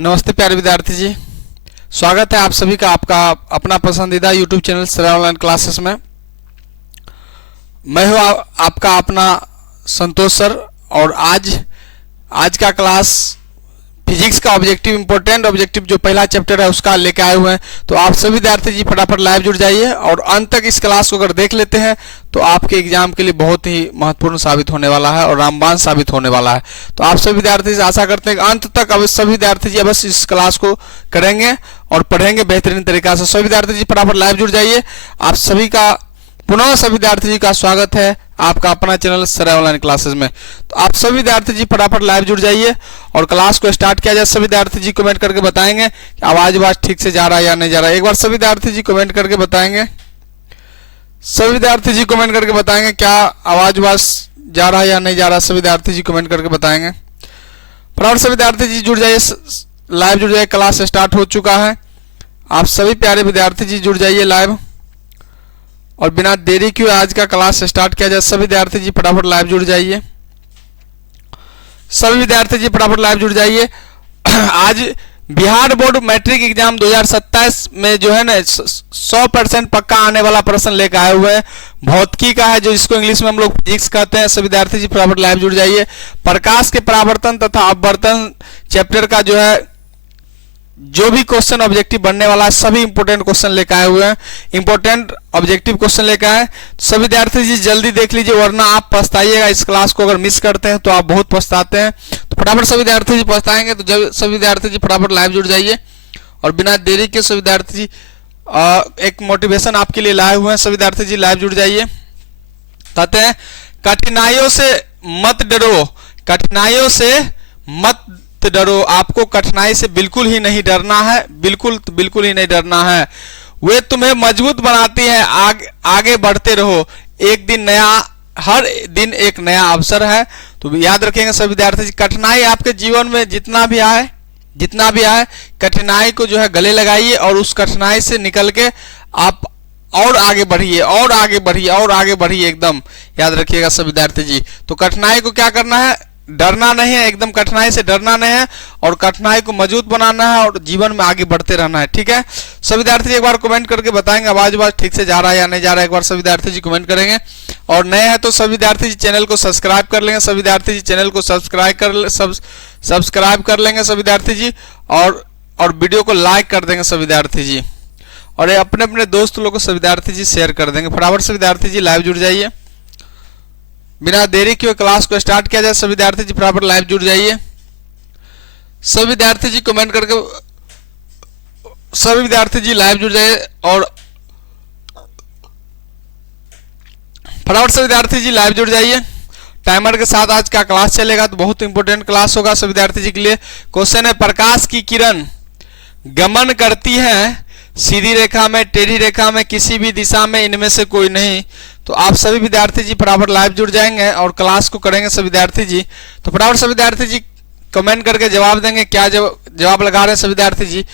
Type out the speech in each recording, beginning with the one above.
नमस्ते प्यारे विद्यार्थी जी, स्वागत है आप सभी का आपका अपना पसंदीदा YouTube चैनल सरल ऑनलाइन क्लासेस में। मैं हूँ आपका अपना संतोष सर और आज का क्लास फिजिक्स का ऑब्जेक्टिव इंपॉर्टेंट ऑब्जेक्टिव जो पहला चैप्टर है उसका लेके आए हुए हैं। तो आप सभी विद्यार्थी जी फटाफट लाइव जुड़ जाइए और अंत तक इस क्लास को अगर देख लेते हैं तो आपके एग्जाम के लिए बहुत ही महत्वपूर्ण साबित होने वाला है और रामबाण साबित होने वाला है। तो आप सभी विद्यार्थी से आशा करते हैं कि अंत तक अब सभी विद्यार्थी जी अवश्य इस क्लास को करेंगे और पढ़ेंगे बेहतरीन तरीका से। सभी विद्यार्थी जी फटाफट लाइव जुड़ जाइए। आप सभी का पुनः सभी विद्यार्थी जी का स्वागत है आपका अपना चैनल सरल ऑनलाइन क्लासेस में। तो आप सभी विद्यार्थी जी फटाफट लाइव जुड़ जाइए और क्लास को स्टार्ट किया जाए। सभी विद्यार्थी जी कमेंट करके बताएंगे कि आवाज ठीक से जा रहा है या नहीं जा रहा है। एक बार सभी विद्यार्थी जी कमेंट करके बताएंगे। सभी विद्यार्थी जी कमेंट करके बताएंगे क्या आवाज जा रहा है या नहीं जा रहा है। सभी विद्यार्थी जी कमेंट करके बताएंगे। फटाफट सभी विद्यार्थी जी जुड़ जाइए, लाइव जुड़ जाइए। क्लास स्टार्ट हो चुका है। आप सभी प्यारे विद्यार्थी जी जुड़ जाइए लाइव और बिना देरी किए आज का क्लास स्टार्ट किया जाए। सभी विद्यार्थी जी फटाफट लाइव जुड़ जाइए। सभी विद्यार्थी जी फटाफट लाइव जुड़ जाइए। आज बिहार बोर्ड मैट्रिक एग्जाम 2027 में जो है ना 100% पक्का आने वाला प्रश्न लेकर आए हुए हैं। भौतिकी का है जो इसको इंग्लिश में हम लोग फिजिक्स कहते हैं। सभी विद्यार्थी जी फटाफट लाइव जुड़ जाइए। प्रकाश के परावर्तन तथा अपवर्तन चैप्टर का जो भी क्वेश्चन ऑब्जेक्टिव बनने वाला है सभी इंपोर्टेंट क्वेश्चन लेकर आए हुए हैं। इंपोर्टेंट ऑब्जेक्टिव क्वेश्चन लेकर आए। सभी विद्यार्थी जी जल्दी देख लीजिए वरना आप पछताइएगा। इस क्लास को अगर मिस करते हैं तो आप बहुत पछताते हैं। तो फटाफट सभी विद्यार्थी जी पछताएंगे। तो सभी विद्यार्थी जी फटाफट लाइव जुड़ जाइए और बिना देरी के सभी विद्यार्थी जी एक मोटिवेशन आपके लिए लाए हुए हैं। सभी विद्यार्थी जी लाइव जुड़ जाइए। कहते हैं कठिनाइयों से मत डरो, कठिनाइयों से मत डरो। आपको कठिनाई से बिल्कुल ही नहीं डरना है, बिल्कुल ही नहीं डरना है। वे तुम्हें मजबूत बनाती हैं। आगे बढ़ते रहो। एक दिन नया, हर दिन एक नया अवसर है। तो याद रखेंगे सभी विद्यार्थी जी, कठिनाई आपके जीवन में जितना भी आए कठिनाई को जो है गले लगाइए और उस कठिनाई से निकल के आप और आगे बढ़िए और आगे बढ़िए और आगे बढ़िए। एकदम याद रखिएगा सभी विद्यार्थी जी। तो कठिनाई को क्या करना है, डरना नहीं है, एकदम कठिनाई से डरना नहीं है और कठिनाई को मजबूत बनाना है और जीवन में आगे बढ़ते रहना है। ठीक है, सभी विद्यार्थी एक बार कमेंट करके बताएंगे आवाज ठीक से जा रहा है या नहीं जा रहा है। एक बार सभी विद्यार्थी जी कमेंट करेंगे और नए हैं तो सभी विद्यार्थी जी चैनल को सब्सक्राइब कर लेंगे। सभी विद्यार्थी जी चैनल को सब्सक्राइब कर लेंगे सभी विद्यार्थी जी और वीडियो को लाइक कर देंगे सभी विद्यार्थी जी और अपने अपने दोस्त लोगों को सभी विद्यार्थी जी शेयर कर देंगे। फटाफट से विद्यार्थी जी लाइव जुड़ जाइए। बिना देरी के क्लास को स्टार्ट किया जाए। सभी विद्यार्थी जी फटाफट लाइव जुड़ जाइए। सभी विद्यार्थी जी कमेंट करके सभी विद्यार्थी जी लाइव जुड़ जाइए और फटाफट से विद्यार्थी जी लाइव जुड़ जाइए। टाइमर के साथ आज का क्लास चलेगा तो बहुत इंपॉर्टेंट क्लास होगा सभी विद्यार्थी जी के लिए। क्वेश्चन है प्रकाश की किरण गमन करती है सीधी रेखा में, टेढ़ी रेखा में, किसी भी दिशा में, इनमें से कोई नहीं। तो आप सभी विद्यार्थी जी फटाफट लाइव जुड़ जाएंगे और क्लास को करेंगे सभी विद्यार्थी जी। तो फटाफट सभी विद्यार्थी जी कमेंट करके जवाब देंगे क्या जवाब लगा रहे हैं सभी विद्यार्थी जी।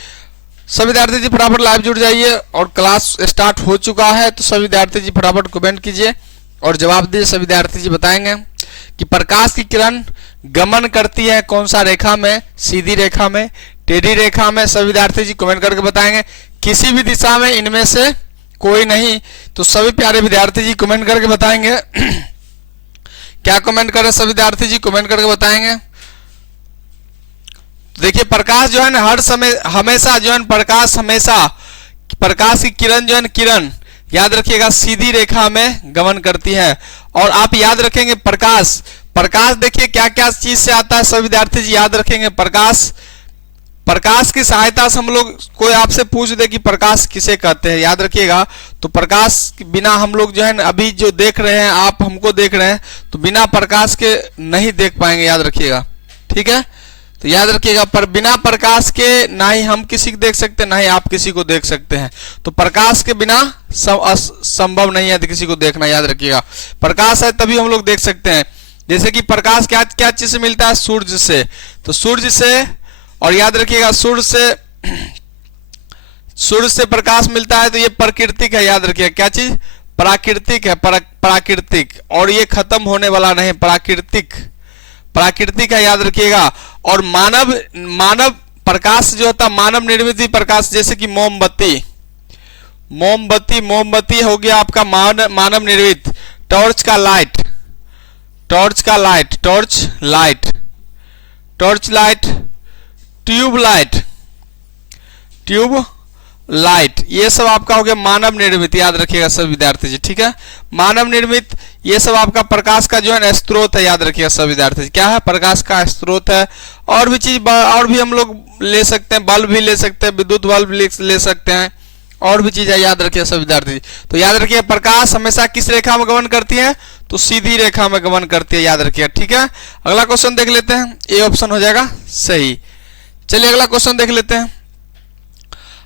सभी विद्यार्थी जी फटाफट लाइव जुड़ जाइए और क्लास स्टार्ट हो चुका है। तो सभी विद्यार्थी जी फटाफट कमेंट कीजिए और जवाब दीजिए। सभी विद्यार्थी जी बताएंगे कि प्रकाश की किरण गमन करती है कौन सा रेखा में, सीधी रेखा में, टेढ़ी रेखा में। सभी विद्यार्थी जी कमेंट करके बताएंगे किसी भी दिशा में, इनमें से कोई नहीं। तो सभी प्यारे विद्यार्थी जी कमेंट करके बताएंगे क्या कमेंट कर रहे सभी विद्यार्थी जी कमेंट करके बताएंगे। देखिए प्रकाश जो है ना हर समय हमेशा जो है प्रकाश की किरण जो है किरण याद रखिएगा सीधी रेखा में गमन करती है। और आप याद रखेंगे प्रकाश देखिए क्या क्या चीज से आता है सभी विद्यार्थी जी याद रखेंगे। प्रकाश की सहायता से हम लोग कोई आपसे पूछ दे कि प्रकाश किसे कहते हैं याद रखिएगा। तो प्रकाश बिना हम लोग जो है ना अभी जो देख रहे हैं आप हमको देख रहे हैं तो बिना प्रकाश के नहीं देख पाएंगे याद रखिएगा। ठीक है, तो याद रखिएगा पर बिना प्रकाश के ना ही हम किसी को देख सकते ना ही आप किसी को देख सकते हैं। तो प्रकाश के बिना संभव नहीं है किसी को देखना याद रखिएगा। प्रकाश है तभी हम लोग देख सकते हैं। जैसे कि प्रकाश क्या क्या चीज से मिलता है, सूर्य से। तो सूर्य से और याद रखिएगा सूर्य से प्रकाश मिलता है तो ये प्राकृतिक है याद रखिएगा। क्या चीज प्राकृतिक है, प्राकृतिक और ये खत्म होने वाला नहीं, प्राकृतिक है याद रखिएगा। और मानव प्रकाश जो होता है मानव निर्मित भी प्रकाश, जैसे कि मोमबत्ती, मोमबत्ती हो गया आपका मानव निर्मित। टॉर्च का light, torch light, tube light, ये सब आपका हो गया मानव निर्मित, याद रखिएगा सब विद्यार्थी जी, ठीक है। मानव निर्मित ये सब आपका प्रकाश का जो है ना स्रोत है, याद रखिएगा सब विद्यार्थी जी, क्या है, प्रकाश का स्रोत है। और भी चीज और भी हम लोग ले सकते हैं, बल्ब भी ले सकते हैं, विद्युत बल्ब ले सकते हैं, और भी चीजें याद रखिए सब विद्यार्थी जी। तो याद रखिए प्रकाश हमेशा किस रेखा में गमन करती है, तो सीधी रेखा में गमन करती है, याद रखिए, ठीक है। अगला क्वेश्चन देख लेते हैं, ए ऑप्शन हो जाएगा सही। चलिए अगला क्वेश्चन देख लेते हैं।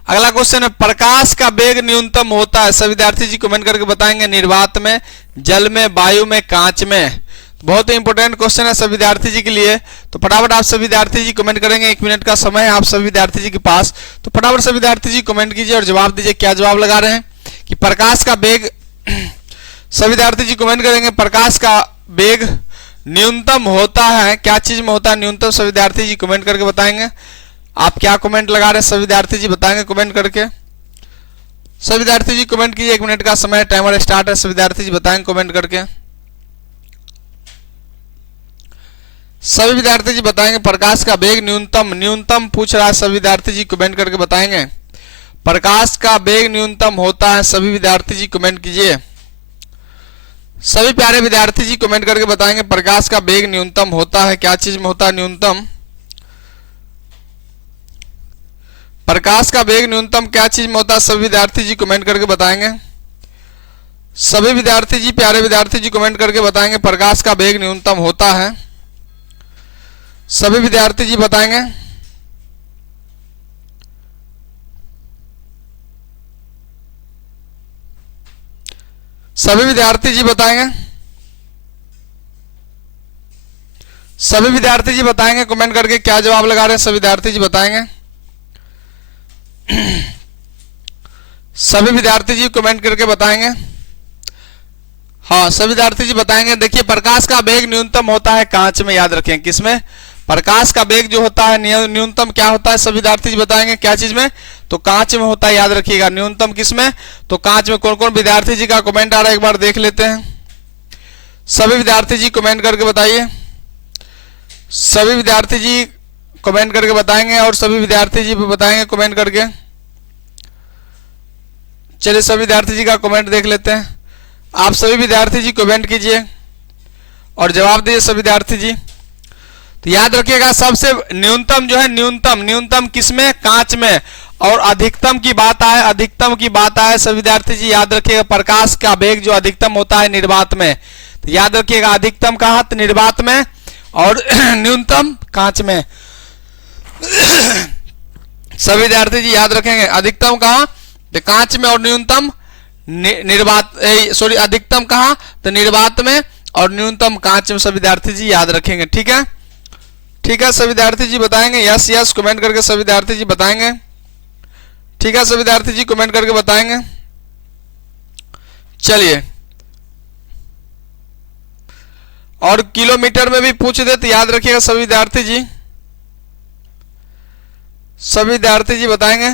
अगला क्वेश्चन है, प्रकाश का वेग न्यूनतम होता है, सब विद्यार्थी जी कमेंट करके बताएंगे, निर्वात में, जल में, वायु में, कांच में। बहुत ही इंपॉर्टेंट क्वेश्चन है सब विद्यार्थी जी के लिए। तो फटाफट आप सभी विद्यार्थी जी कमेंट करेंगे, 1 मिनट का समय है आप सभी विद्यार्थी जी के पास, तो फटाफट सभी विद्यार्थी जी कमेंट कीजिए और जवाब दीजिए। क्या जवाब लगा रहे हैं कि प्रकाश का वेग, सभी विद्यार्थी जी कमेंट करेंगे, प्रकाश का वेग न्यूनतम होता है, क्या चीज में होता है न्यूनतम, सभी विद्यार्थी जी कमेंट करके बताएंगे। आप क्या कमेंट लगा रहे हैं सभी विद्यार्थी जी बताएंगे कमेंट करके। सभी विद्यार्थी जी कमेंट कीजिए, 1 मिनट का समय, टाइमर स्टार्ट है, सभी विद्यार्थी जी बताएंगे कमेंट करके। सभी विद्यार्थी जी बताएंगे प्रकाश का वेग न्यूनतम पूछ रहा है, सभी विद्यार्थी जी कमेंट करके बताएंगे। प्रकाश का वेग न्यूनतम होता है, सभी विद्यार्थी जी कमेंट कीजिए। सभी प्यारे विद्यार्थी जी कमेंट करके बताएंगे प्रकाश का वेग न्यूनतम होता है, क्या चीज में होता है न्यूनतम, प्रकाश का वेग न्यूनतम क्या चीज में होता है, सभी विद्यार्थी जी कमेंट करके बताएंगे। सभी विद्यार्थी जी प्यारे विद्यार्थी जी कमेंट करके बताएंगे प्रकाश का वेग न्यूनतम होता है, सभी विद्यार्थी जी बताएंगे। सभी विद्यार्थी जी बताएंगे, सभी विद्यार्थी जी बताएंगे कमेंट करके क्या जवाब लगा रहे हैं, सभी विद्यार्थी जी बताएंगे। सभी विद्यार्थी जी कमेंट करके बताएंगे। हाँ सभी विद्यार्थी जी बताएंगे। देखिए प्रकाश का वेग न्यूनतम होता है कांच में, याद रखें किसमें, प्रकाश का वेग जो होता है न्यूनतम क्या होता है, सभी विद्यार्थी जी बताएंगे क्या चीज में, तो कांच में होता है, याद रखिएगा। न्यूनतम किसमें, तो कांच में। कौन कौन विद्यार्थी जी का कमेंट आ रहा है एक बार देख लेते हैं। सभी विद्यार्थी जी कमेंट करके बताइए, सभी विद्यार्थी जी कमेंट करके बताएंगे और सभी विद्यार्थी जी बताएंगे कमेंट करके। चलिए सभी विद्यार्थी जी का कमेंट देख लेते हैं। आप सभी विद्यार्थी जी कमेंट कीजिए और जवाब दीजिए सभी विद्यार्थी जी। तो याद रखिएगा सबसे न्यूनतम जो है, न्यूनतम किसमें, कांच में। और अधिकतम की बात आए सभी विद्यार्थी जी याद रखिएगा प्रकाश का वेग जो अधिकतम होता है निर्वात में। तो याद रखिएगा अधिकतम कहाँ, तो निर्वात में, और न्यूनतम कांच में। सभी विद्यार्थी जी याद रखेंगे अधिकतम कहाँ, तो कांच में, और न्यूनतम निर्वात, सॉरी अधिकतम कहाँ, तो निर्वात में, और न्यूनतम कांच में। सभी विद्यार्थी जी याद रखेंगे, ठीक है, ठीक है। सभी विद्यार्थी जी बताएंगे यस यस कमेंट करके, सभी विद्यार्थी जी बताएंगे, ठीक है। सभी विद्यार्थी जी कमेंट करके बताएंगे। चलिए और किलोमीटर में भी पूछ दे तो याद रखिएगा सभी विद्यार्थी जी, सभी विद्यार्थी जी बताएंगे।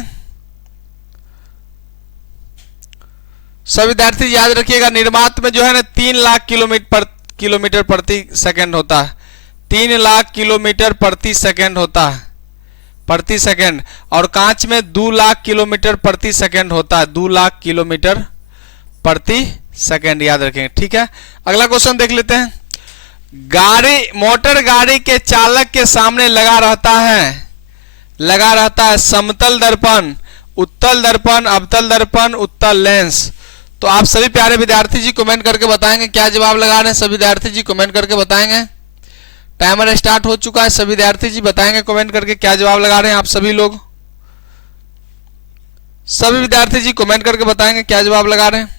सभी विद्यार्थी याद रखिएगा निर्वात में जो है ना 3 लाख किलोमीटर प्रति सेकंड होता है, 3 लाख किलोमीटर प्रति सेकंड होता है, प्रति सेकंड। और कांच में 2 लाख किलोमीटर प्रति सेकंड होता है, 2 लाख किलोमीटर प्रति सेकंड, याद रखेंगे, ठीक है। अगला क्वेश्चन देख लेते हैं। मोटर गाड़ी के चालक के सामने लगा रहता है समतल दर्पण, उत्तल दर्पण, अवतल दर्पण, उत्तल लेंस। तो आप सभी प्यारे विद्यार्थी जी कमेंट करके बताएंगे क्या जवाब लगा रहे हैं, सभी विद्यार्थी जी कमेंट करके बताएंगे। टाइमर स्टार्ट हो चुका है, सभी विद्यार्थी जी बताएंगे कमेंट करके क्या जवाब लगा रहे हैं आप सभी लोग। सभी विद्यार्थी जी कमेंट करके बताएंगे क्या जवाब लगा रहे हैं।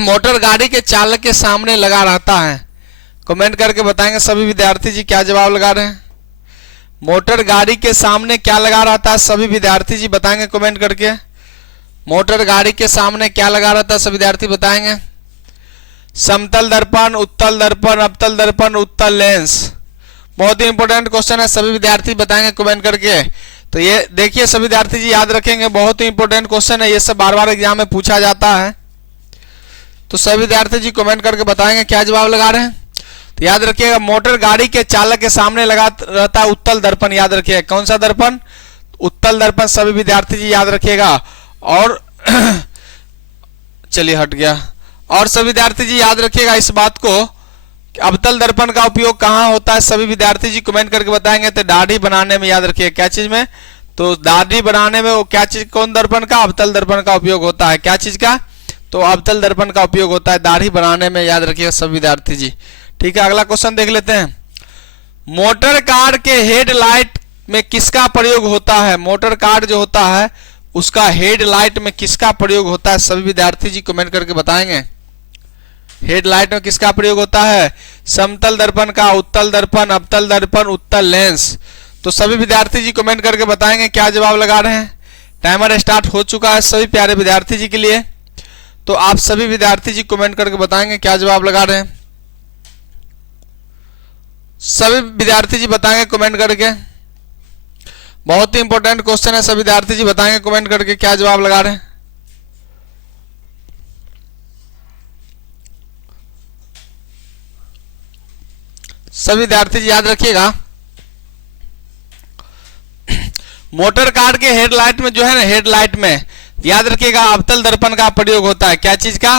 मोटर गाड़ी के चालक के सामने लगा रहता है, कमेंट करके बताएंगे सभी विद्यार्थी जी क्या जवाब लगा रहे हैं। मोटर गाड़ी के सामने क्या लगा रहता है, सभी विद्यार्थी जी बताएंगे कमेंट करके। मोटर गाड़ी के सामने क्या लगा रहता है, सभी विद्यार्थी बताएंगे। समतल दर्पण, उत्तल दर्पण, अवतल दर्पण, उत्तल लेंस। बहुत ही इंपॉर्टेंट क्वेश्चन है, सभी विद्यार्थी बताएंगे कमेंट करके। तो ये देखिए सभी विद्यार्थी जी याद रखेंगे, बहुत ही इंपॉर्टेंट क्वेश्चन है, ये सब बार बार एग्जाम में पूछा जाता है। तो सभी विद्यार्थी जी कमेंट करके बताएंगे क्या जवाब लगा रहे हैं। तो याद रखिएगा, मोटर गाड़ी के चालक के सामने लगा रहता है उत्तल दर्पण। याद रखिएगा कौन सा दर्पण? उत्तल दर्पण। सभी विद्यार्थी जी याद रखिएगा। और चलिए हट गया। और सभी विद्यार्थी जी याद रखिएगा इस बात को, अवतल दर्पण का उपयोग कहाँ होता है? सभी विद्यार्थी जी कमेंट करके बताएंगे। तो दाढ़ी बनाने में, याद रखिए क्या चीज में? तो दाढ़ी बनाने में वो क्या चीज, कौन दर्पण का? अवतल दर्पण का उपयोग होता है। क्या चीज का? तो अवतल दर्पण का उपयोग होता है दाढ़ी बनाने में, याद रखिएगा सब विद्यार्थी जी। ठीक है, अगला क्वेश्चन देख लेते हैं। मोटर कार के हेडलाइट में किसका प्रयोग होता है? मोटर कार जो होता है उसका हेडलाइट में किसका प्रयोग होता है? सभी विद्यार्थी जी कमेंट करके बताएंगे। हेडलाइट में किसका प्रयोग होता है? समतल दर्पण का, उत्तल दर्पण, अवतल दर्पण, उत्तल लेंस। तो सभी विद्यार्थी जी कमेंट करके बताएंगे क्या जवाब लगा रहे हैं। टाइमर स्टार्ट हो चुका है सभी प्यारे विद्यार्थी जी के लिए। तो आप सभी विद्यार्थी जी कमेंट करके बताएंगे क्या जवाब लगा रहे हैं। सभी विद्यार्थी जी बताएंगे कमेंट करके। बहुत ही इंपॉर्टेंट क्वेश्चन है, सभी विद्यार्थी जी बताएंगे कमेंट करके क्या जवाब लगा रहे हैं। सभी विद्यार्थी जी याद रखिएगा, मोटर कार के हेडलाइट में जो है ना, हेडलाइट में याद रखिएगा अवतल दर्पण का प्रयोग होता है। क्या चीज का?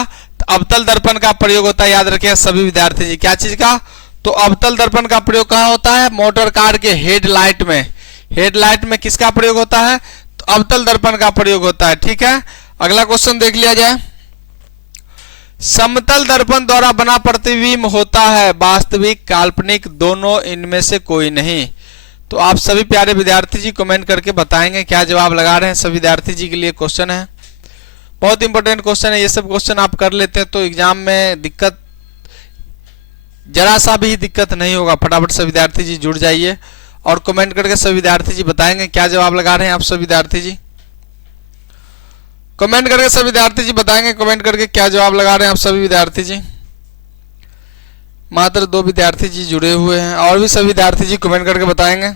अवतल दर्पण का प्रयोग होता है, याद रखिएगा सभी विद्यार्थी जी। क्या चीज का? तो अवतल दर्पण का प्रयोग कहाँ होता है? मोटर कार के हेडलाइट में। हेडलाइट में किसका प्रयोग होता है? तो अवतल दर्पण का प्रयोग होता है। ठीक है, अगला क्वेश्चन देख लिया जाए। समतल दर्पण द्वारा बना प्रतिबिंब होता है वास्तविक, काल्पनिक, दोनों, इनमें से कोई नहीं। तो आप सभी प्यारे विद्यार्थी जी कमेंट करके बताएंगे क्या जवाब लगा रहे हैं। सभी विद्यार्थी जी के लिए क्वेश्चन है, बहुत इंपॉर्टेंट क्वेश्चन है। ये सब क्वेश्चन आप कर लेते हैं तो एग्जाम में दिक्कत, जरा सा भी दिक्कत नहीं होगा। फटाफट सभी विद्यार्थी जी जुड़ जाइए और कमेंट करके सभी विद्यार्थी जी बताएंगे क्या जवाब लगा रहे हैं। आप सभी विद्यार्थी जी कमेंट करके सभी विद्यार्थी जी बताएंगे कमेंट करके क्या जवाब लगा रहे हैं। आप सभी विद्यार्थी जी, मात्र 2 विद्यार्थी जी जुड़े हुए हैं, और भी सभी विद्यार्थी जी कमेंट करके बताएंगे।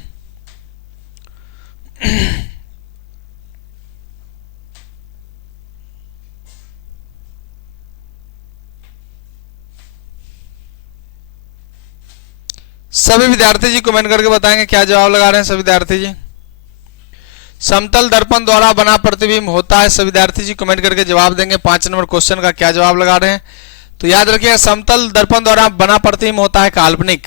सभी विद्यार्थी जी कमेंट करके बताएंगे क्या जवाब लगा रहे हैं। सभी विद्यार्थी जी, समतल दर्पण द्वारा बना प्रतिबिंब होता है। सभी विद्यार्थी जी कमेंट करके जवाब देंगे 5 नंबर क्वेश्चन का क्या जवाब लगा रहे हैं। तो याद रखिएगा समतल दर्पण द्वारा बना प्रतिबिंब होता है काल्पनिक।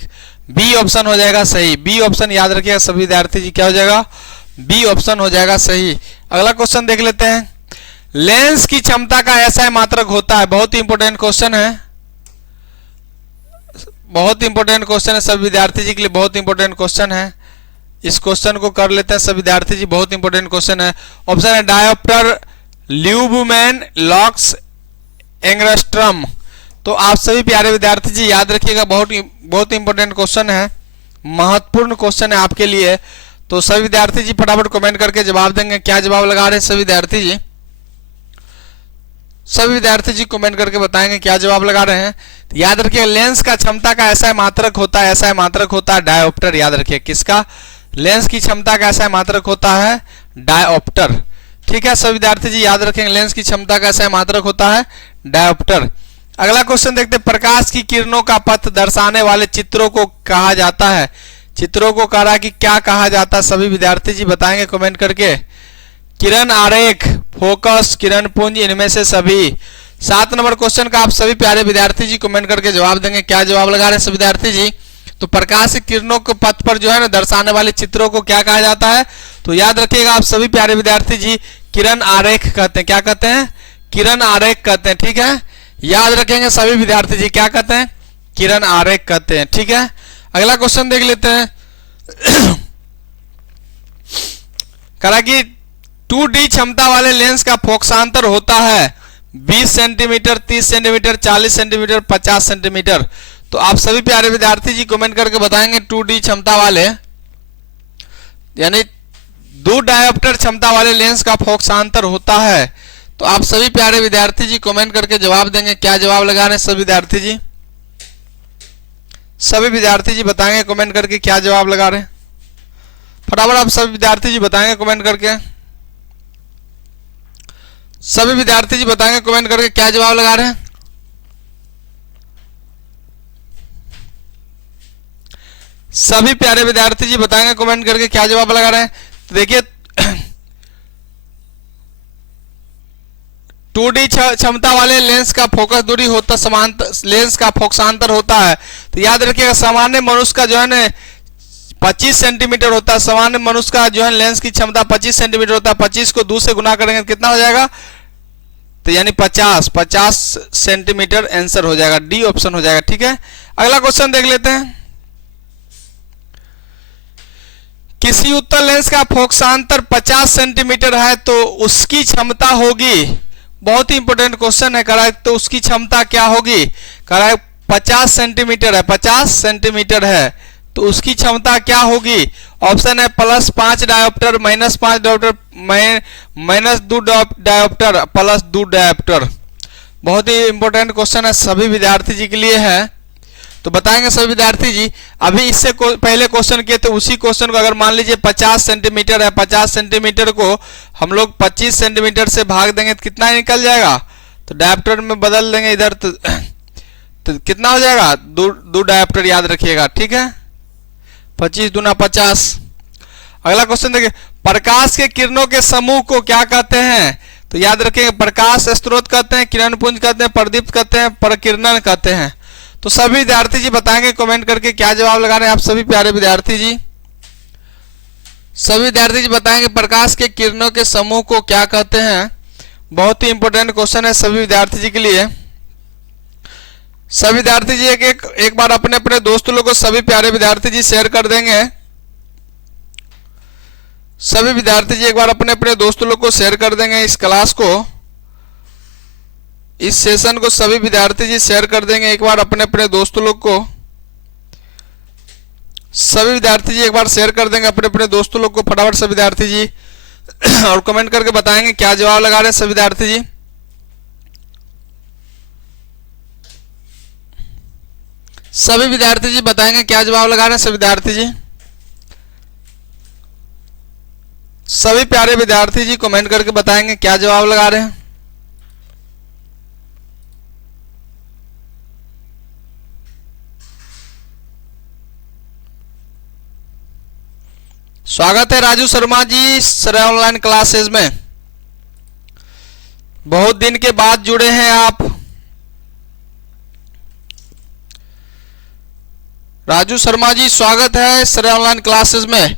बी ऑप्शन हो जाएगा सही। बी ऑप्शन याद रखिएगा सभी विद्यार्थी जी, क्या हो जाएगा? बी ऑप्शन हो जाएगा सही। अगला क्वेश्चन देख लेते हैं। लेंस की क्षमता का ऐसा मात्रक होता है। बहुत ही इंपॉर्टेंट क्वेश्चन है, बहुत इंपॉर्टेंट क्वेश्चन है सभी विद्यार्थी जी के लिए, बहुत इंपॉर्टेंट क्वेश्चन है। इस क्वेश्चन को कर लेते हैं सभी विद्यार्थी जी, बहुत इंपॉर्टेंट क्वेश्चन है। ऑप्शन है डायोप्टर, ल्यूबमैन, लॉक्स, एंगस्ट्रॉम। तो आप सभी प्यारे विद्यार्थी जी याद रखिएगा, बहुत इंपॉर्टेंट क्वेश्चन है, महत्वपूर्ण क्वेश्चन है आपके लिए। तो सभी विद्यार्थी जी फटाफट कमेंट करके जवाब देंगे क्या जवाब लगा रहे हैं। सभी विद्यार्थी जी, सभी विद्यार्थी जी कमेंट करके बताएंगे क्या जवाब लगा रहे हैं। तो याद रखिए लेंस का क्षमता का ऐसा मात्रक होता है, ऐसा मात्रक होता है डायोप्टर। याद रखिए किसका? लेंस की क्षमता का ऐसा मात्रक होता है डायोप्टर। ठीक है, सभी विद्यार्थी जी याद रखेंगे लेंस की क्षमता का ऐसा मात्रक होता है डायोप्टर। अगला क्वेश्चन देखते हैं। प्रकाश की किरणों का पथ दर्शाने वाले चित्रों को कहा जाता है। चित्रों को कहा कि क्या कहा जाता है? सभी विद्यार्थी जी बताएंगे कमेंट करके। किरण आरेख, फोकस, किरण पुंज, इनमें से सभी। 7 नंबर क्वेश्चन का आप सभी प्यारे विद्यार्थी जी कमेंट करके जवाब देंगे क्या जवाब लगा रहे हैं सभी विद्यार्थी जी। तो प्रकाश की किरणों के पथ पर जो है ना दर्शाने वाले चित्रों को क्या कहा जाता है? तो याद रखिएगा आप सभी प्यारे विद्यार्थी जी, किरण आरेख कहते हैं। क्या कहते हैं? किरण आरेख कहते हैं। ठीक है, याद रखेंगे सभी विद्यार्थी जी, क्या कहते हैं? किरण आरेख कहते हैं। ठीक है, अगला क्वेश्चन देख लेते हैं। कहा कि 2D क्षमता वाले लेंस का फोकसांतर होता है 20 सेंटीमीटर, 30 सेंटीमीटर, 40 सेंटीमीटर, 50 सेंटीमीटर। तो आप सभी प्यारे विद्यार्थी जी कमेंट करके बताएंगे 2D क्षमता वाले, यानी 2 डायोप्टर क्षमता वाले लेंस का फोकसांतर होता है। तो आप सभी प्यारे विद्यार्थी जी कमेंट करके जवाब देंगे क्या जवाब लगा रहे हैं सभी विद्यार्थी जी। सभी विद्यार्थी जी बताएंगे कमेंट करके क्या जवाब लगा रहे हैं। फटाफट आप सभी विद्यार्थी जी बताएंगे कमेंट करके। सभी विद्यार्थी जी बताएंगे कमेंट करके क्या जवाब लगा रहे हैं। सभी प्यारे विद्यार्थी जी बताएंगे कमेंट करके क्या जवाब लगा रहे हैं। तो देखिए 2D क्षमता वाले लेंस का फोकस दूरी होता समांतर, लेंस का फोकसांतर होता है। तो याद रखिएगा सामान्य मनुष्य का जो है ना 25 सेंटीमीटर होता है। सामान्य मनुष्य का जो है लेंस की क्षमता 25 सेंटीमीटर होता है। 25 को 2 से गुना करेंगे तो कितना हो जाएगा, तो यानी 50 सेंटीमीटर आंसर हो जाएगा, डी ऑप्शन हो जाएगा। ठीक है, अगला क्वेश्चन देख लेते हैं। किसी उत्तल लेंस का फोकसांतर 50 सेंटीमीटर है तो उसकी क्षमता होगी, बहुत ही इंपॉर्टेंट क्वेश्चन है। करेक्ट, तो उसकी क्षमता क्या होगी, करेक्ट 50 सेंटीमीटर है, 50 सेंटीमीटर है तो उसकी क्षमता क्या होगी। ऑप्शन है +5 डायोप्टर, -5 डायोप्टर, -2 डायोप्टर, +2 डायोप्टर। बहुत ही इंपॉर्टेंट क्वेश्चन है, सभी विद्यार्थी जी के लिए है। तो बताएंगे सभी विद्यार्थी जी। अभी इससे पहले क्वेश्चन किए थे, उसी क्वेश्चन को अगर मान लीजिए 50 सेंटीमीटर है, 50 सेंटीमीटर को हम लोग 25 सेंटीमीटर से भाग देंगे तो कितना निकल जाएगा, तो डायोप्टर में बदल देंगे इधर तो कितना हो जाएगा, 2 डायोप्टर याद रखिएगा। ठीक है, 25 दूना 50। अगला क्वेश्चन देखिए, प्रकाश के किरणों के समूह को क्या कहते हैं। तो याद रखिएगा प्रकाश स्रोत कहते हैं, किरण पुंज कहते हैं, प्रदीप्त कहते हैं, प्रकीर्णन कहते हैं। तो सभी विद्यार्थी जी बताएंगे कमेंट करके क्या जवाब लगा रहे हैं आप सभी प्यारे विद्यार्थी जी। सभी विद्यार्थी जी बताएंगे प्रकाश के किरणों के समूह को क्या कहते हैं। बहुत ही इंपॉर्टेंट क्वेश्चन है सभी विद्यार्थी जी के लिए। सभी विद्यार्थी जी एक बार अपने अपने दोस्त लोगों को सभी प्यारे विद्यार्थी जी शेयर कर देंगे। सभी विद्यार्थी जी एक बार अपने अपने दोस्त लोग को शेयर कर देंगे इस क्लास को, इस सेशन को सभी विद्यार्थी जी शेयर कर देंगे एक बार अपने अपने दोस्तों लोग को। सभी विद्यार्थी जी एक बार शेयर कर देंगे अपने अपने दोस्तों लोग को फटाफट सभी विद्यार्थी जी और कमेंट करके बताएंगे क्या जवाब लगा रहे हैं सभी विद्यार्थी जी। सभी विद्यार्थी जी बताएंगे क्या जवाब लगा रहे हैं सभी विद्यार्थी जी। सभी प्यारे विद्यार्थी जी कमेंट करके बताएंगे क्या जवाब लगा रहे हैं। स्वागत है राजू शर्मा जी श्रेय ऑनलाइन क्लासेस में, बहुत दिन के बाद जुड़े हैं आप। राजू शर्मा जी स्वागत है श्रेय ऑनलाइन क्लासेस में।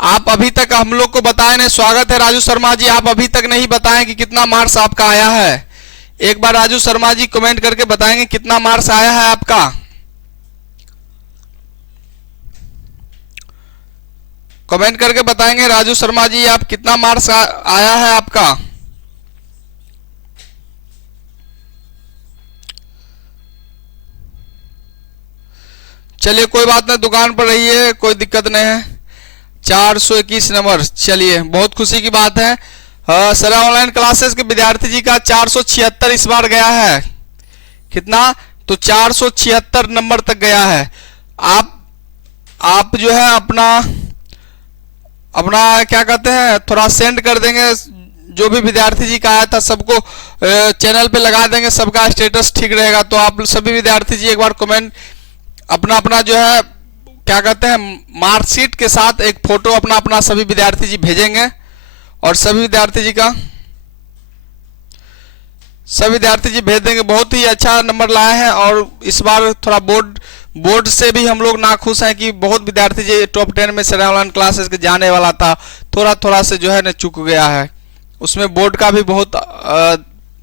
आप अभी तक हम लोग को बताए नहीं। स्वागत है राजू शर्मा जी, आप अभी तक नहीं बताएं कि कितना मार्क्स आपका आया है। एक बार राजू शर्मा जी कमेंट करके बताएंगे कितना मार्क्स आया है आपका। कमेंट करके बताएंगे राजू शर्मा जी आप कितना मार्क्स आया है आपका। चलिए कोई बात नहीं, दुकान पर रहिए, कोई दिक्कत नहीं है। 421 नंबर, चलिए बहुत खुशी की बात है। सरा ऑनलाइन क्लासेस के विद्यार्थी जी का 476 इस बार गया है। कितना, तो 476 नंबर तक गया है। आप जो है अपना क्या कहते हैं थोड़ा सेंड कर देंगे, जो भी विद्यार्थी जी का आया था सबको चैनल पे लगा देंगे, सबका स्टेटस ठीक रहेगा। तो आप सभी विद्यार्थी जी एक बार कमेंट अपना जो है क्या कहते हैं मार्कशीट के साथ एक फोटो अपना सभी विद्यार्थी जी भेजेंगे और सभी विद्यार्थी जी भेज देंगे। बहुत ही अच्छा नंबर लाए हैं और इस बार थोड़ा बोर्ड से भी हम लोग नाखुश हैं कि बहुत विद्यार्थी जी टॉप 10 में श्रेय ऑनलाइन क्लासेस के जाने वाला था, थोड़ा से जो है ना चूक गया है। उसमें बोर्ड का भी बहुत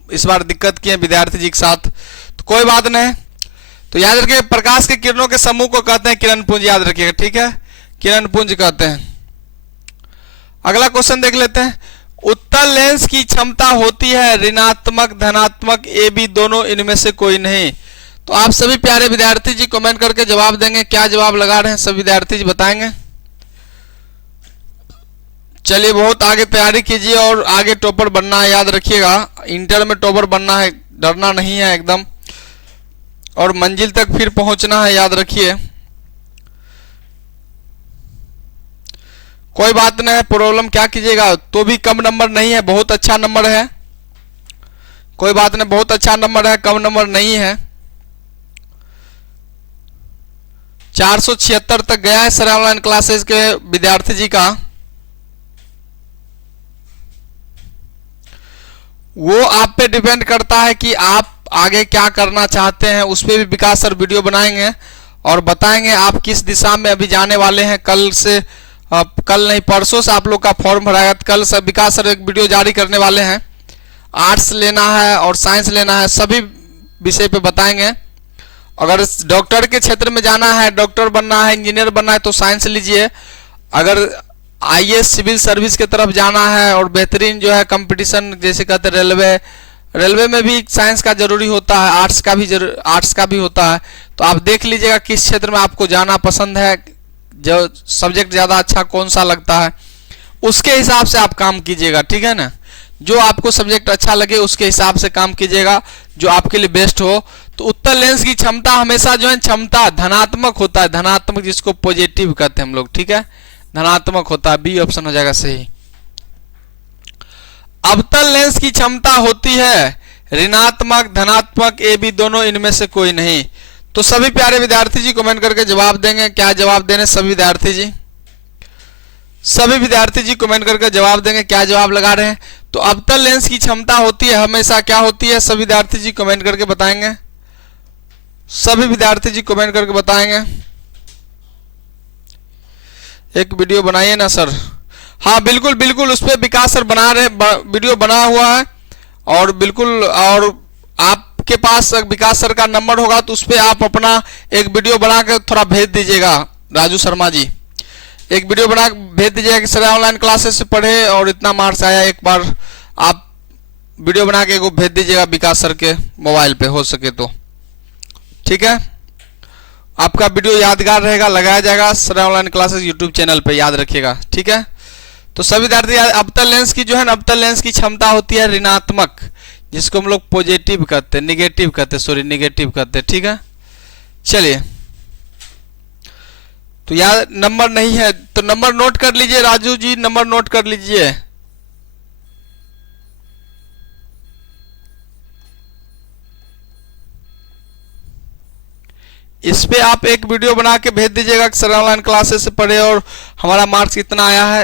इस बार दिक्कत किए विद्यार्थी जी के साथ, तो कोई बात नहीं। तो याद रखिए प्रकाश के किरणों के समूह को कहते हैं किरण पुंज, याद रखिएगा, ठीक है, किरण पुंज कहते हैं। अगला क्वेश्चन देख लेते हैं। उत्तल लेंस की क्षमता होती है ऋणात्मक धनात्मक ए बी दोनों, इनमें से कोई नहीं। तो आप सभी प्यारे विद्यार्थी जी कमेंट करके जवाब देंगे, क्या जवाब लगा रहे हैं सभी विद्यार्थी जी बताएंगे। चलिए बहुत आगे तैयारी कीजिए और आगे टॉपर बनना है, याद रखिएगा इंटर में टॉपर बनना है, डरना नहीं है एकदम, और मंजिल तक फिर पहुंचना है, याद रखिए। कोई बात नहीं है, प्रॉब्लम क्या कीजिएगा, तो भी कम नंबर नहीं है, बहुत अच्छा नंबर है, कोई बात नहीं, बहुत अच्छा नंबर है, कम नंबर नहीं है। 476 तक गया है सर ऑनलाइन क्लासेस के विद्यार्थी जी का। वो आप पे डिपेंड करता है कि आप आगे क्या करना चाहते हैं, उस पर भी विकास सर वीडियो बनाएंगे और बताएंगे आप किस दिशा में अभी जाने वाले हैं। कल से कल नहीं परसों से आप लोग का फॉर्म भराएगा, कल सर विकास सर एक वीडियो जारी करने वाले हैं। आर्ट्स लेना है और साइंस लेना है, सभी विषय पे बताएंगे। अगर डॉक्टर के क्षेत्र में जाना है, डॉक्टर बनना है, इंजीनियर बनना है तो साइंस लीजिए। अगर आईएएस सिविल सर्विस की तरफ जाना है और बेहतरीन जो है कंपटीशन जैसे कहते हैं रेलवे में भी साइंस का जरूरी होता है, आर्ट्स का भी होता है। तो आप देख लीजिएगा किस क्षेत्र में आपको जाना पसंद है, जो सब्जेक्ट ज़्यादा अच्छा कौन सा लगता है, उसके हिसाब से आप काम कीजिएगा, ठीक है ना। जो आपको सब्जेक्ट अच्छा लगे उसके हिसाब से काम कीजिएगा, जो आपके लिए बेस्ट हो। तो उत्तर लेंस की क्षमता हमेशा जो है क्षमता धनात्मक होता है, धनात्मक जिसको पॉजिटिव कहते हैं हम लोग, ठीक है, धनात्मक होता है। बी ऑप्शन हो जाएगा सही। अवतल लेंस की क्षमता होती है ऋणात्मक, धनात्मक, ए बी दोनों, इनमें से कोई नहीं। तो सभी प्यारे विद्यार्थी जी कमेंट करके जवाब देंगे, क्या जवाब देने सभी विद्यार्थी जी, सभी विद्यार्थी जी कमेंट करके जवाब देंगे, क्या जवाब लगा रहे हैं। तो अवतल लेंस की क्षमता होती है हमेशा क्या होती है, सभी विद्यार्थी जी कमेंट करके बताएंगे, सभी विद्यार्थी जी कमेंट करके बताएंगे। एक वीडियो बनाइए ना सर। हाँ बिल्कुल बिल्कुल, उस पर विकास सर बना रहे, वीडियो बना हुआ है और बिल्कुल, और आपके पास विकास सर का नंबर होगा तो उस पर आप अपना एक वीडियो बना के थोड़ा भेज दीजिएगा। राजू शर्मा जी एक वीडियो बना भेज दीजिएगा कि सर ऑनलाइन क्लासेस से पढ़े और इतना मार्क्स आया, एक बार आप वीडियो बना के भेज दीजिएगा विकास सर के मोबाइल पे हो सके तो, ठीक है। आपका वीडियो यादगार रहेगा, लगाया जाएगा sir online classes YouTube channel पे, याद रखिएगा, ठीक है। तो सभी विद्यार्थी अवतल लेंस की जो है ना, अवतल लेंस की क्षमता होती है ऋणात्मक, जिसको हम लोग पॉजिटिव कहते हैं, निगेटिव कहते हैं, सॉरी निगेटिव कहते हैं, ठीक है। चलिए, तो यार नंबर नहीं है तो नंबर नोट कर लीजिए, राजू जी नंबर नोट कर लीजिए। इस पे आप एक वीडियो बना के भेज दीजिएगा कि सर ऑनलाइन क्लासेस से पढ़े और हमारा मार्क्स कितना आया है।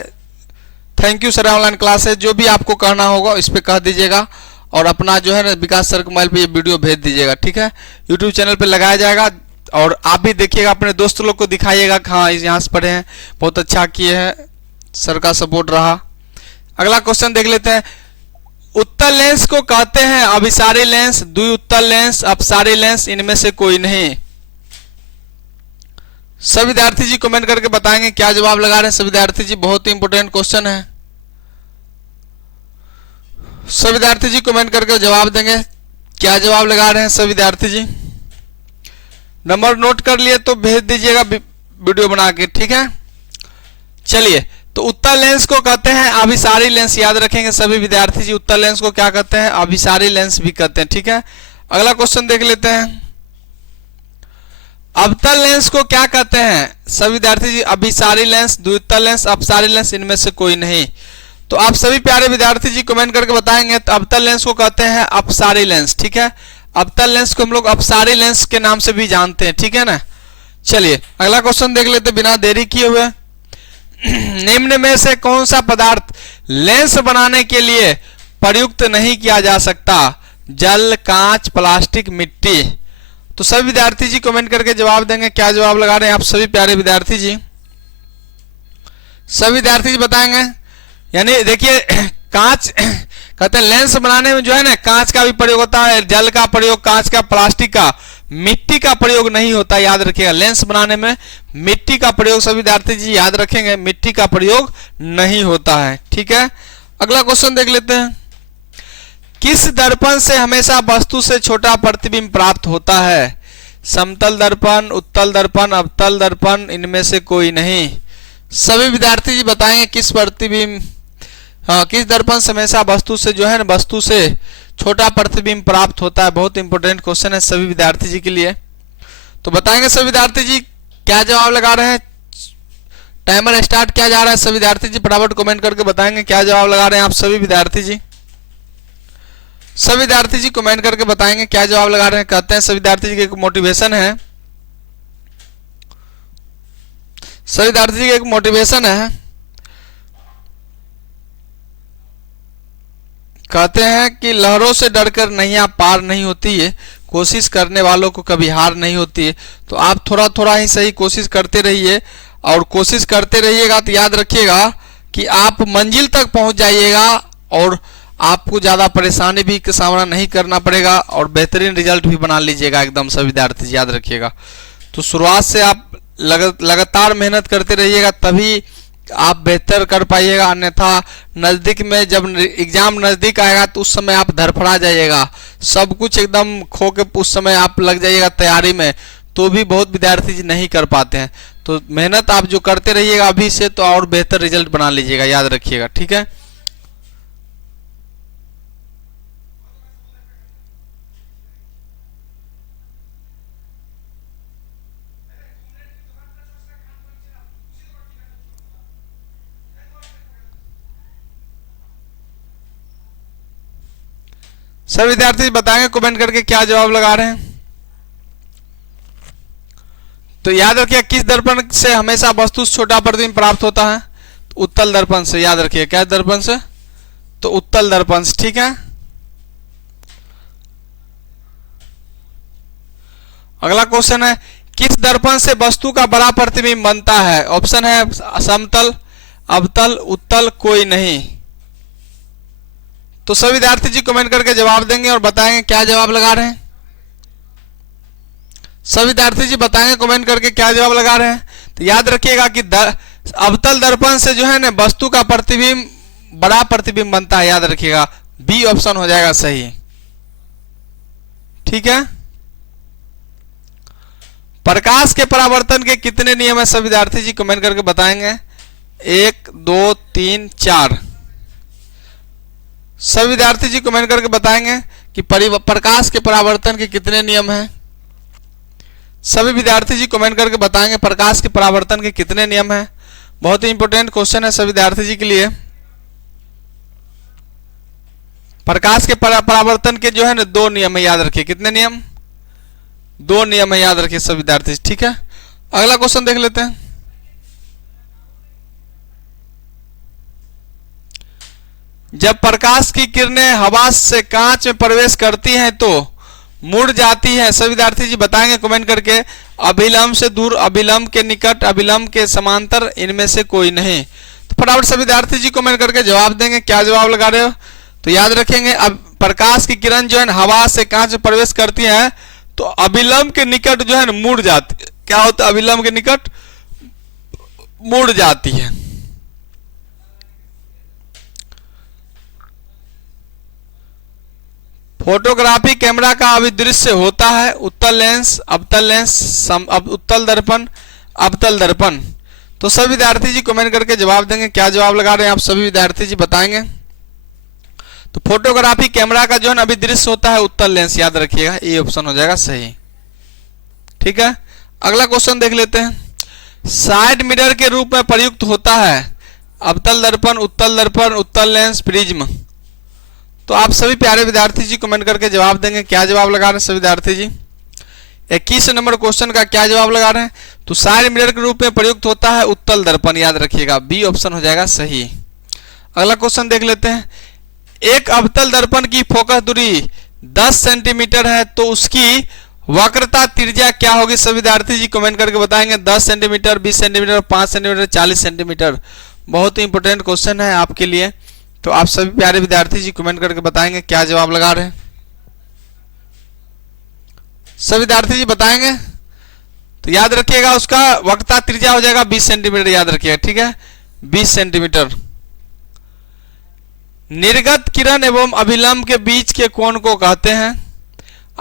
Thank you sir online classes, जो भी आपको कहना होगा इस पे कह दीजिएगा और अपना जो है ना विकास सर के मोबाइल पे ये वीडियो भेज दीजिएगा, ठीक है। यूट्यूब चैनल पे लगाया जाएगा और आप भी देखिएगा, अपने दोस्त लोग को दिखाइएगा कि हाँ यहाँ से पढ़े हैं, बहुत अच्छा किए हैं, सर का सपोर्ट रहा। अगला क्वेश्चन देख लेते हैं। उत्तल लेंस को कहते हैं अभिसारी लेंस, द्विउत्तल लेंस, अपसारी लेंस, इनमें से कोई नहीं। सब विद्यार्थी जी कमेंट करके बताएंगे क्या जवाब लगा रहे हैं सब विद्यार्थी जी, बहुत ही इंपॉर्टेंट क्वेश्चन है। सब विद्यार्थी जी कमेंट करके जवाब देंगे, क्या जवाब लगा रहे हैं सब विद्यार्थी जी। नंबर नोट कर लिए तो भेज दीजिएगा वीडियो बना के, ठीक है। चलिए, तो उत्तल लेंस को कहते हैं अभिसारी लेंस, याद रखेंगे सभी विद्यार्थी जी। उत्तल लेंस को क्या कहते हैं, अभिसारी लेंस भी कहते हैं, ठीक है। अगला क्वेश्चन देख लेते हैं। अवतल लेंस को क्या कहते हैं सभी विद्यार्थी जी, अभिसारी लेंस, द्विउत्तल लेंस, अपसारी लेंस, इनमें से कोई नहीं। तो आप सभी प्यारे विद्यार्थी जी कमेंट करके बताएंगे। तो अवतल लेंस को कहते हैं अपसारी लेंस, ठीक है। अवतल लेंस को हम लोग अपसारी लेंस के नाम से भी जानते हैं, ठीक है ना। चलिए अगला क्वेश्चन देख लेते बिना देरी किए हुए। निम्न में से कौन सा पदार्थ लेंस बनाने के लिए प्रयुक्त नहीं किया जा सकता, जल, कांच, प्लास्टिक, मिट्टी। तो सभी विद्यार्थी जी कमेंट करके जवाब देंगे, क्या जवाब लगा रहे हैं आप सभी प्यारे विद्यार्थी जी। सभी विद्यार्थी जी बताएंगे। यानी देखिए कांच कहते हैं लेंस बनाने में जो है ना कांच का भी प्रयोग होता है, जल का प्रयोग, कांच का, प्लास्टिक का, मिट्टी का प्रयोग नहीं होता, याद रखिएगा। लेंस बनाने में मिट्टी का प्रयोग सभी विद्यार्थी जी याद रखेंगे, मिट्टी का प्रयोग नहीं होता है, ठीक है। अगला क्वेश्चन देख लेते हैं। किस दर्पण से हमेशा वस्तु से छोटा प्रतिबिंब प्राप्त होता है, समतल दर्पण, उत्तल दर्पण, अवतल दर्पण, इनमें से कोई नहीं। सभी विद्यार्थी जी बताएंगे किस प्रतिबिंब, किस दर्पण से हमेशा वस्तु से जो है ना वस्तु से छोटा प्रतिबिंब प्राप्त होता है। बहुत इंपॉर्टेंट क्वेश्चन है सभी विद्यार्थी जी के लिए। तो बताएंगे सभी विद्यार्थी जी क्या जवाब लगा रहे हैं। टाइमर स्टार्ट किया जा रहा है। सभी विद्यार्थी जी फटाफट कमेंट करके बताएंगे क्या जवाब लगा रहे हैं आप सभी विद्यार्थी जी। सभी विद्यार्थी जी कमेंट करके बताएंगे क्या जवाब लगा रहे हैं। कहते हैं सभी विद्यार्थी जी की एक मोटिवेशन है, सभी विद्यार्थी जी की एक मोटिवेशन है। कहते हैं कि लहरों से डरकर नैया पार नहीं होती है, कोशिश करने वालों को कभी हार नहीं होती है। तो आप थोड़ा थोड़ा ही सही कोशिश करते रहिए, और कोशिश करते रहिएगा तो याद रखिएगा कि आप मंजिल तक पहुंच जाइएगा और आपको ज़्यादा परेशानी भी का सामना नहीं करना पड़ेगा और बेहतरीन रिजल्ट भी बना लीजिएगा एकदम। सभी विद्यार्थी याद रखिएगा। तो शुरुआत से आप लगातार मेहनत करते रहिएगा, तभी आप बेहतर कर पाइएगा। अन्यथा नज़दीक में जब एग्ज़ाम नज़दीक आएगा तो उस समय आप धड़फड़ा जाइएगा, सब कुछ एकदम खो के उस समय आप लग जाइएगा तैयारी में, तो भी बहुत विद्यार्थी जी नहीं कर पाते हैं। तो मेहनत आप जो करते रहिएगा अभी से, तो और बेहतर रिजल्ट बना लीजिएगा, याद रखिएगा। ठीक है, सभी विद्यार्थी बताएंगे कमेंट करके क्या जवाब लगा रहे हैं। तो याद रखिए किस दर्पण से हमेशा वस्तु छोटा प्रतिबिंब प्राप्त होता है, तो उत्तल दर्पण से। याद रखिए क्या दर्पण से, तो उत्तल दर्पण से। ठीक है, अगला क्वेश्चन है किस दर्पण से वस्तु का बड़ा प्रतिबिंब बनता है। ऑप्शन है समतल, अवतल, उत्तल, कोई नहीं। तो सभी विद्यार्थी जी कमेंट करके जवाब देंगे और बताएंगे क्या जवाब लगा रहे हैं। सभी विद्यार्थी जी बताएंगे कमेंट करके क्या जवाब लगा रहे हैं। तो याद रखिएगा कि अवतल दर्पण से जो है ना वस्तु का प्रतिबिंब बड़ा प्रतिबिंब बनता है। याद रखिएगा बी ऑप्शन हो जाएगा सही। ठीक है, प्रकाश के परावर्तन के कितने नियम है, सब विद्यार्थी जी कमेंट करके बताएंगे। 1 2 3 4। सब विद्यार्थी जी कमेंट करके बताएंगे कि प्रकाश के परावर्तन के कितने नियम हैं। सभी विद्यार्थी जी कमेंट करके बताएंगे प्रकाश के परावर्तन के कितने नियम हैं। बहुत ही इंपॉर्टेंट क्वेश्चन है सभी विद्यार्थी जी के लिए। प्रकाश के परावर्तन के जो है ना 2 नियम है, याद रखिए। कितने नियम, 2 नियम है, याद रखिए सभी विद्यार्थी। ठीक है, अगला क्वेश्चन देख लेते हैं। जब प्रकाश की किरणें हवा से कांच में प्रवेश करती हैं तो मुड़ जाती हैं। सभी विद्यार्थी जी बताएंगे कमेंट करके। अभिलंब से दूर, अभिलंब के निकट, अभिलंब के समांतर, इनमें से कोई नहीं। तो फटाफट सभी विद्यार्थी जी कमेंट करके जवाब देंगे क्या जवाब लगा रहे हो। तो याद रखेंगे अब प्रकाश की किरण जो है हवा से कांच में प्रवेश करती है तो अभिलंब के निकट जो है ना मुड़ जाती है। क्या होता है, अभिलंब के निकट मुड़ जाती है। फोटोग्राफी कैमरा का अभिदृश्य होता है उत्तल लेंस, अवतल लेंस, उत्तल दर्पण, अवतल दर्पण। तो सभी विद्यार्थी जी कमेंट करके जवाब देंगे क्या जवाब लगा रहे हैं आप सभी विद्यार्थी जी बताएंगे। तो फोटोग्राफी कैमरा का जो है अभिदृश्य होता है उत्तल लेंस, याद रखिएगा ए ऑप्शन हो जाएगा सही। ठीक है, अगला क्वेश्चन देख लेते हैं। साइड मिरर के रूप में प्रयुक्त होता है अवतल दर्पण, उत्तल दर्पन, उत्तल लेंस, प्रिज्म। तो आप सभी प्यारे विद्यार्थी जी कमेंट करके जवाब देंगे क्या जवाब लगा रहे हैं सभी विद्यार्थी जी। 21 नंबर क्वेश्चन का क्या जवाब लगा रहे हैं। तो साइड मिरर के रूप में प्रयुक्त होता है उत्तल दर्पण, याद रखिएगा बी ऑप्शन हो जाएगा सही। अगला क्वेश्चन देख लेते हैं। एक अवतल दर्पण की फोकस दूरी 10 सेंटीमीटर है तो उसकी वक्रता त्रिज्या क्या होगी। सभी विद्यार्थी जी कमेंट करके बताएंगे। 10 सेंटीमीटर, 20 सेंटीमीटर, 5 सेंटीमीटर, 40 सेंटीमीटर। बहुत ही इंपॉर्टेंट क्वेश्चन है आपके लिए। तो आप सभी प्यारे विद्यार्थी जी कमेंट करके बताएंगे क्या जवाब लगा रहे हैं। सभी विद्यार्थी जी बताएंगे। तो याद रखिएगा उसका वक्रता त्रिज्या हो जाएगा 20 सेंटीमीटर, याद रखिएगा। ठीक है, 20 सेंटीमीटर। निर्गत किरण एवं अभिलंब के बीच के कोण को कहते हैं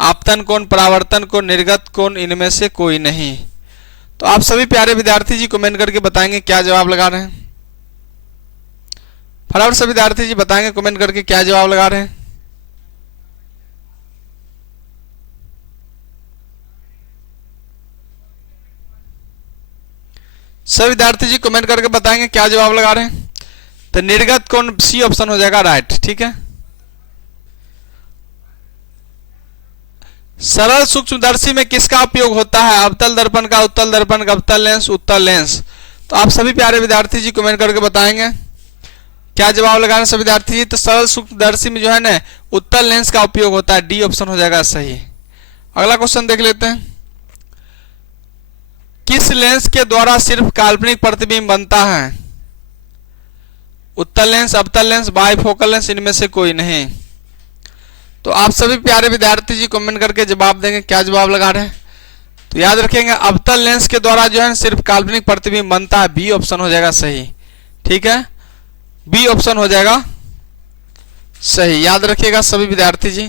आपतन कोण, परावर्तन कोण, निर्गत कोण, इनमें से कोई नहीं। तो आप सभी प्यारे विद्यार्थी जी कमेंट करके बताएंगे क्या जवाब लगा रहे हैं। फटाफट सभी विद्यार्थी जी बताएंगे कमेंट करके क्या जवाब लगा रहे हैं। सभी विद्यार्थी जी कमेंट करके बताएंगे क्या जवाब लगा रहे हैं। तो निर्गत कोण सी ऑप्शन हो जाएगा राइट। ठीक है, सरल सूक्ष्मदर्शी में किसका उपयोग होता है? अवतल दर्पण का, उत्तल दर्पण का, अवतल लेंस, उत्तल लेंस। तो आप सभी प्यारे विद्यार्थी जी कमेंट करके बताएंगे क्या जवाब लगा रहे हैं सभी विद्यार्थी जी। तो सरल सूक्ष्मदर्शी में जो है ना उत्तल लेंस का उपयोग होता है, डी ऑप्शन हो जाएगा सही। अगला क्वेश्चन देख लेते हैं। किस लेंस के द्वारा सिर्फ काल्पनिक प्रतिबिंब बनता है? उत्तल लेंस, अवतल लेंस, बाइफोकल लेंस, इनमें से कोई नहीं। तो आप सभी प्यारे विद्यार्थी जी कमेंट करके जवाब देंगे क्या जवाब लगा रहे हैं। तो याद रखेंगे अवतल लेंस के द्वारा जो है सिर्फ काल्पनिक प्रतिबिंब बनता है, बी ऑप्शन हो जाएगा सही। ठीक है, बी ऑप्शन हो जाएगा सही, याद रखिएगा सभी विद्यार्थी जी।